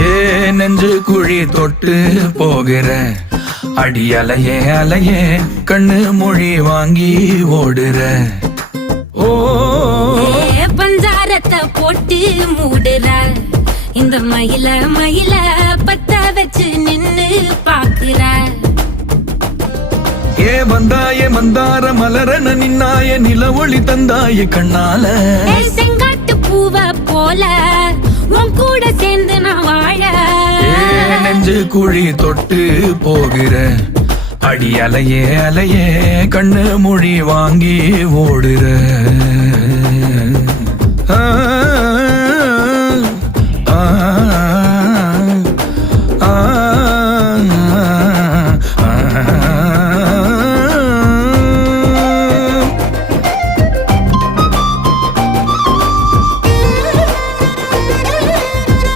ஏ நெஞ்சு குழி தொட்டு போகிற அடி அலையே அலையே கண்ணு மொழி வாங்கி ஓடுற. ஓ பஞ்சாரத்தை போட்டு மூடுற இந்த மயில மயில பத்த வச்சு நின்னு பாக்குற. ஏ வந்தாய மந்தார மலரன நின்னாய நில ஒளி தந்தாய கண்ணால. செங்காட்டு பூவ போல உன் கூட சேர்ந்து நான் வாழ. நெஞ்சு குழி தொட்டு போகிற அடி அலையே அலையே கண்ணு மொழி வாங்கி ஓடுற. ஆ ஆ